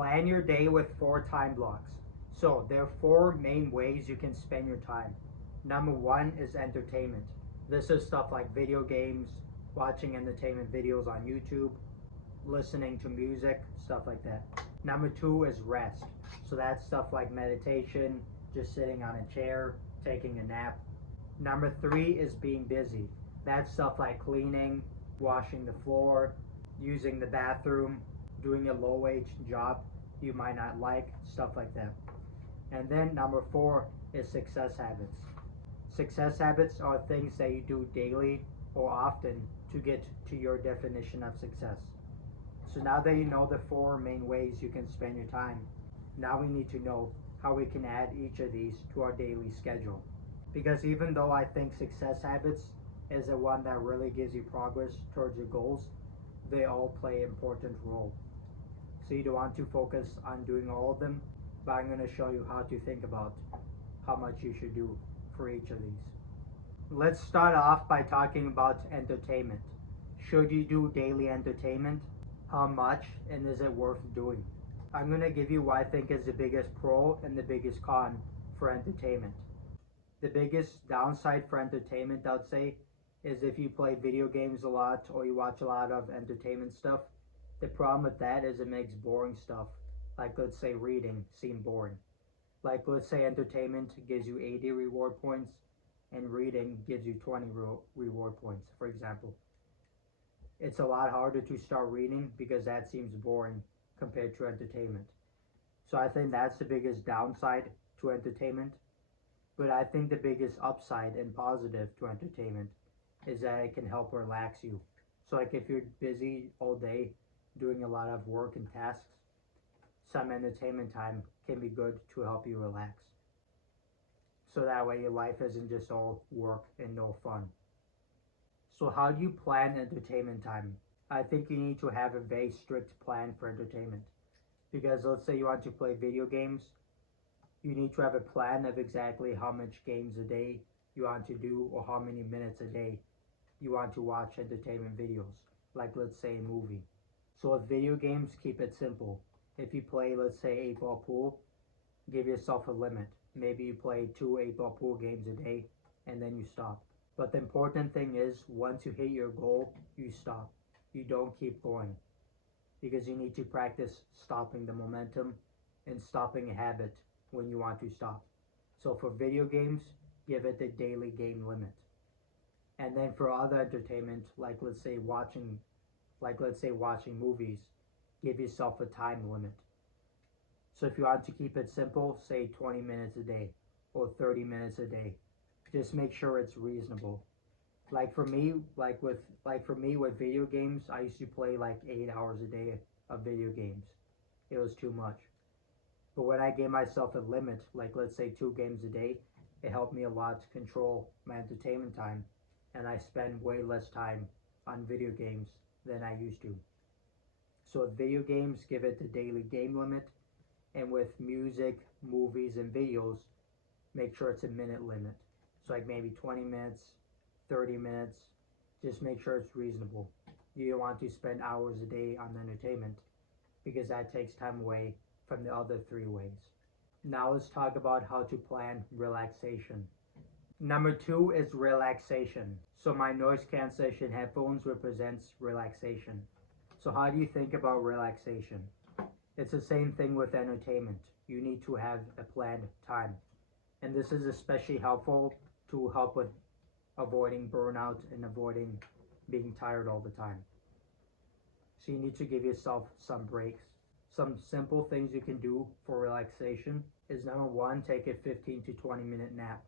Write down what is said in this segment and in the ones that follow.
Plan your day with 4 time blocks. So there are 4 main ways you can spend your time. Number one is entertainment. This is stuff like video games, watching entertainment videos on YouTube, listening to music, stuff like that. Number two is rest. So that's stuff like meditation, just sitting on a chair, taking a nap. Number three is being busy. That's stuff like cleaning, washing the floor, using the bathroom, doing a low wage job you might not like, stuff like that. And then number four is success habits. Success habits are things that you do daily or often to get to your definition of success. So now that you know the 4 main ways you can spend your time, now we need to know how we can add each of these to our daily schedule. Because even though I think success habits is the one that really gives you progress towards your goals, they all play an important role. So you don't want to focus on doing all of them, but I'm going to show you how to think about how much you should do for each of these. Let's start off by talking about entertainment. Should you do daily entertainment? How much, and is it worth doing? I'm going to give you what I think is the biggest pro and the biggest con for entertainment. The biggest downside for entertainment, I'd say, is if you play video games a lot or you watch a lot of entertainment stuff. The problem with that is it makes boring stuff, like let's say reading, seem boring. Like let's say entertainment gives you 80 reward points and reading gives you 20 reward points, for example. It's a lot harder to start reading because that seems boring compared to entertainment. So I think that's the biggest downside to entertainment. But I think the biggest upside and positive to entertainment is that it can help relax you. So like if you're busy all day doing a lot of work and tasks, some entertainment time can be good to help you relax. So that way your life isn't just all work and no fun. So how do you plan entertainment time? I think you need to have a very strict plan for entertainment. Because let's say you want to play video games, you need to have a plan of exactly how much games a day you want to do or how many minutes a day you want to watch entertainment videos, like let's say a movie. So with video games, keep it simple. If you play, let's say 8-ball pool, give yourself a limit. Maybe you play 2 8-ball pool games a day and then you stop. But the important thing is once you hit your goal, you stop. You don't keep going because you need to practice stopping the momentum and stopping a habit when you want to stop. So for video games, give it a daily game limit. And then for other entertainment, like let's say watching movies, give yourself a time limit. So if you want to keep it simple, say 20 minutes a day or 30 minutes a day. Just make sure it's reasonable. Like for me with video games, I used to play like 8 hours a day of video games. It was too much. But when I gave myself a limit, like let's say 2 games a day, it helped me a lot to control my entertainment time, and I spend way less time on video games than I used to. So with video games, give it the daily game limit, and with music, movies, and videos, make sure it's a minute limit. So like maybe 20 minutes, 30 minutes, just make sure it's reasonable. You don't want to spend hours a day on entertainment because that takes time away from the other 3 ways. Now let's talk about how to plan relaxation. Number 2 is relaxation. So my noise cancellation headphones represents relaxation. So how do you think about relaxation? It's the same thing with entertainment. You need to have a planned time. And this is especially helpful to help with avoiding burnout and avoiding being tired all the time. So you need to give yourself some breaks. Some simple things you can do for relaxation is number 1, take a 15 to 20 minute nap.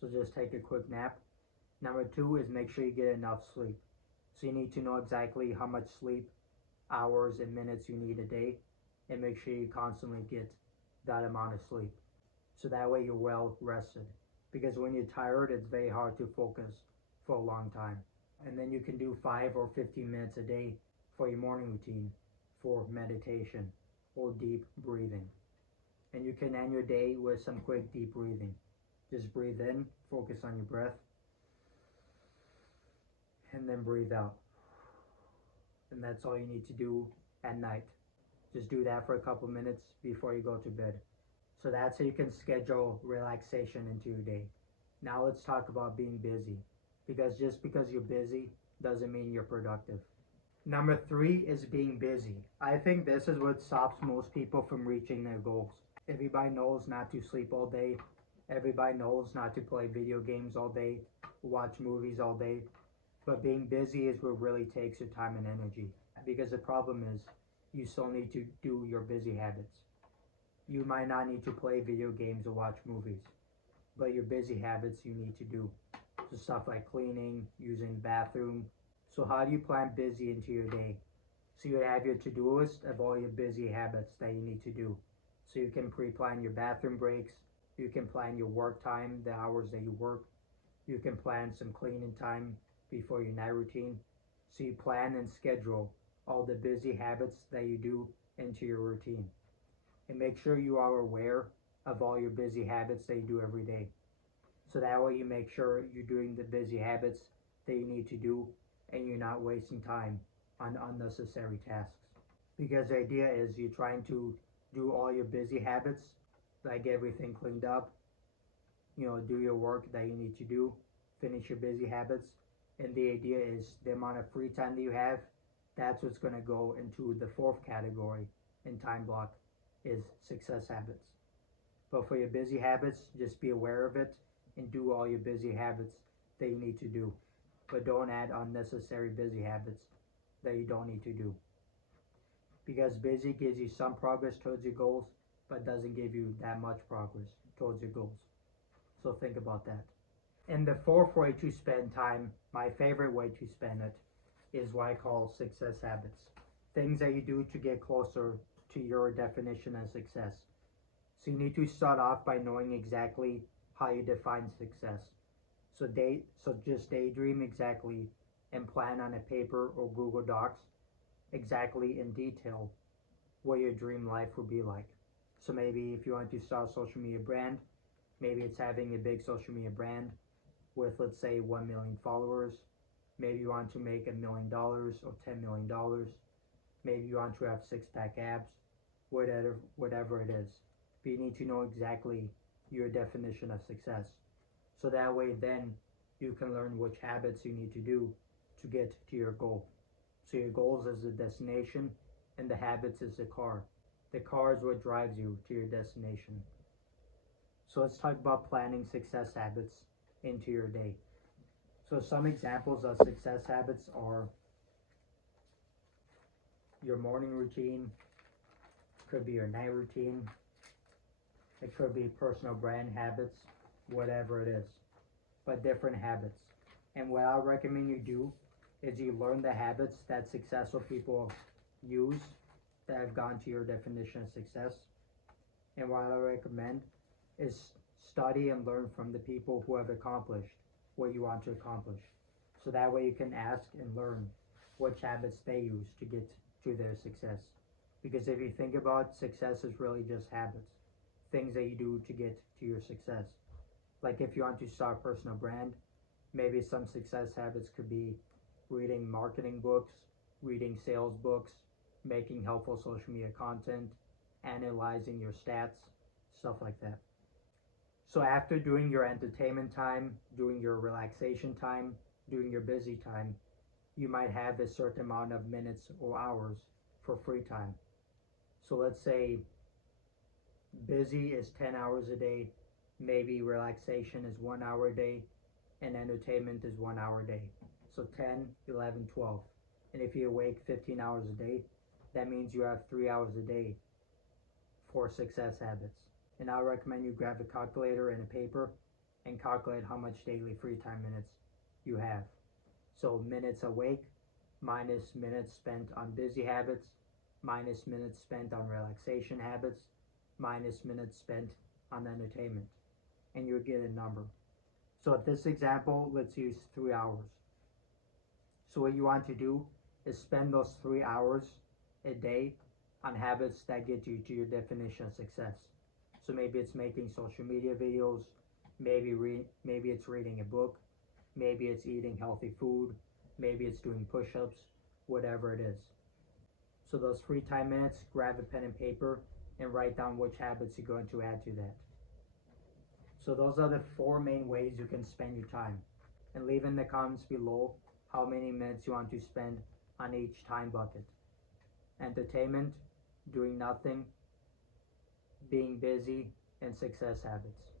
So just take a quick nap. Number 2 is make sure you get enough sleep. So you need to know exactly how much sleep, hours and minutes you need a day, and make sure you constantly get that amount of sleep. So that way you're well rested. Because when you're tired, it's very hard to focus for a long time. And then you can do 5 or 15 minutes a day for your morning routine for meditation or deep breathing. And you can end your day with some quick deep breathing. Just breathe in, focus on your breath, and then breathe out. And that's all you need to do at night. Just do that for a couple minutes before you go to bed. So that's how you can schedule relaxation into your day. Now let's talk about being busy. Because just because you're busy doesn't mean you're productive. Number three is being busy. I think this is what stops most people from reaching their goals. Everybody knows not to sleep all day. Everybody knows not to play video games all day, watch movies all day. But being busy is what really takes your time and energy. Because the problem is, you still need to do your busy habits. You might not need to play video games or watch movies, but your busy habits you need to do. So stuff like cleaning, using the bathroom. So how do you plan busy into your day? So you have your to-do list of all your busy habits that you need to do. So you can pre-plan your bathroom breaks, you can plan your work time, the hours that you work, you can plan some cleaning time before your night routine. So you plan and schedule all the busy habits that you do into your routine. And make sure you are aware of all your busy habits that you do every day. So that way you make sure you're doing the busy habits that you need to do and you're not wasting time on unnecessary tasks. Because the idea is you're trying to do all your busy habits, like everything cleaned up, do your work that you need to do, finish your busy habits. And the idea is the amount of free time that you have, that's what's going to go into the fourth category in time block is success habits. But for your busy habits, just be aware of it and do all your busy habits that you need to do. But don't add unnecessary busy habits that you don't need to do. Because busy gives you some progress towards your goals, but doesn't give you that much progress towards your goals. So think about that. And the fourth way to spend time, my favorite way to spend it, is what I call success habits. Things that you do to get closer to your definition of success. So you need to start off by knowing exactly how you define success. So just daydream exactly and plan on a paper or Google Docs exactly in detail what your dream life would be like. So maybe if you want to start a social media brand, maybe it's having a big social media brand with, let's say, 1 million followers. Maybe you want to make $1 million or $10 million. Maybe you want to have six-pack abs, whatever it is. But you need to know exactly your definition of success. So that way then you can learn which habits you need to do to get to your goal. So your goals is the destination and the habits is the car. The car is what drives you to your destination. So let's talk about planning success habits into your day. So some examples of success habits are your morning routine, could be your night routine, it could be personal brand habits, whatever it is, but different habits. And what I recommend you do is you learn the habits that successful people use that have gone to your definition of success. And what I recommend is study and learn from the people who have accomplished what you want to accomplish. So that way you can ask and learn which habits they use to get to their success. Because if you think about it, success is really just habits, things that you do to get to your success. Like if you want to start a personal brand, maybe some success habits could be reading marketing books, reading sales books, making helpful social media content, analyzing your stats, stuff like that. So after doing your entertainment time, doing your relaxation time, doing your busy time, you might have a certain amount of minutes or hours for free time. So let's say busy is 10 hours a day, maybe relaxation is 1 hour a day, and entertainment is 1 hour a day. So 10, 11, 12. And if you awake 15 hours a day, that means you have 3 hours a day for success habits. And I recommend you grab a calculator and a paper and calculate how much daily free time minutes you have. So minutes awake minus minutes spent on busy habits, minus minutes spent on relaxation habits, minus minutes spent on entertainment. And you'll get a number. So at this example, let's use 3 hours. So what you want to do is spend those 3 hours a day on habits that get you to your definition of success. So maybe it's making social media videos, maybe it's reading a book, maybe it's eating healthy food, maybe it's doing push-ups, whatever it is. So those free time minutes, grab a pen and paper and write down which habits you're going to add to that. So those are the 4 main ways you can spend your time. And leave in the comments below how many minutes you want to spend on each time bucket. Entertainment, doing nothing, being busy, and success habits.